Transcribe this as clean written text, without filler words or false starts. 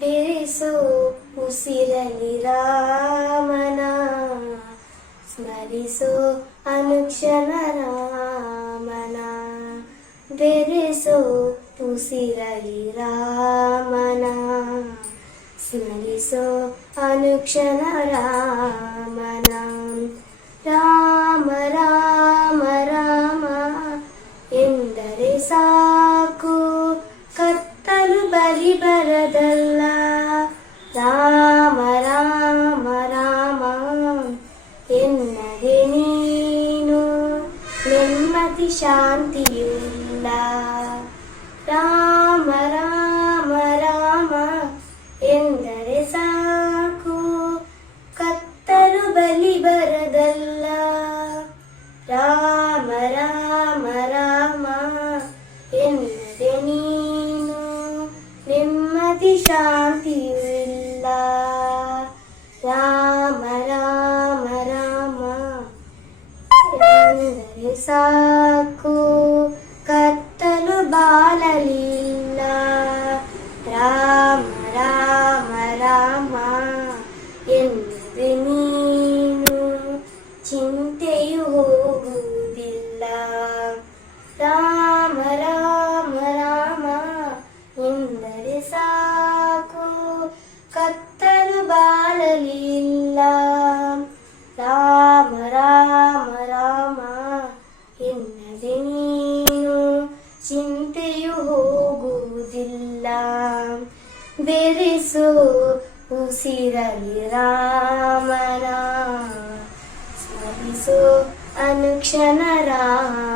ಬೆರೆಸೋ ಉಸಿರಲಿ ರಾಮನ, ಸ್ಮರಿಸೋ ಅನುಕ್ಷಣ ರಾಮನ. ಬೆರೆಸೋ ಉಸಿರಲಿ ರಾಮನ, ಸ್ಮರಿಸೋ ಅನುಕ್ಷಣ ರಾಮನ. ರಾಮ ರಾಮ ರಾಮ ಎಂದರೆ ಸಾಕು, ಕತ್ತಲು ಬಲಿ ಬರದಲ್ಲ. ರಾಮ ರಾಮ ರಾಮ ಎನ್ನದೆ ನೀನು ನೆಮ್ಮದಿ ಶಾಂತಿಯಿಲ್ಲ. ರಾಮ ರಾಮ ರಾಮ ಎಂದರೆ ಸಾಕು, ಕತ್ತಲು ಬಲಿ ಬರದಲ್ಲ. ರಾಮ ರಾಮ ರಾಮ ಎನ್ನದೆ ನೀನು ನೆಮ್ಮದಿ ಶಾಂತಿಯಿಲ್ಲ. ರಾಮ ರಾಮ ರಾಮ ಎಂದರೆ ಸಾಕು, ಕತ್ತಲು ಬಾಳಲಿಲ್ಲ. ರಾಮ ರಾಮ ರಾಮ ಎನ್ನದೆ ನೀನು ಚಿಂತೆಯು ಹೋಗುವುದಿಲ್ಲ. ರಾಮ ರಾಮ ರಾಮ ಎಂದರೆ ಸಾಕು, ಕತ್ತಲು ಬಾಳಲಿಲ್ಲ. ರಾಮ ರಾಮ ರಾಮ ಎನ್ನದೆ ನೀನು ಚಿಂತೆಯು ಹೋಗುವುದಿಲ್ಲ. ಬೆರೆಸೋ ಉಸಿರಲಿ ರಾಮನ, ಸ್ಮರಿಸೋ ಅನುಕ್ಷಣ ರಾಮ.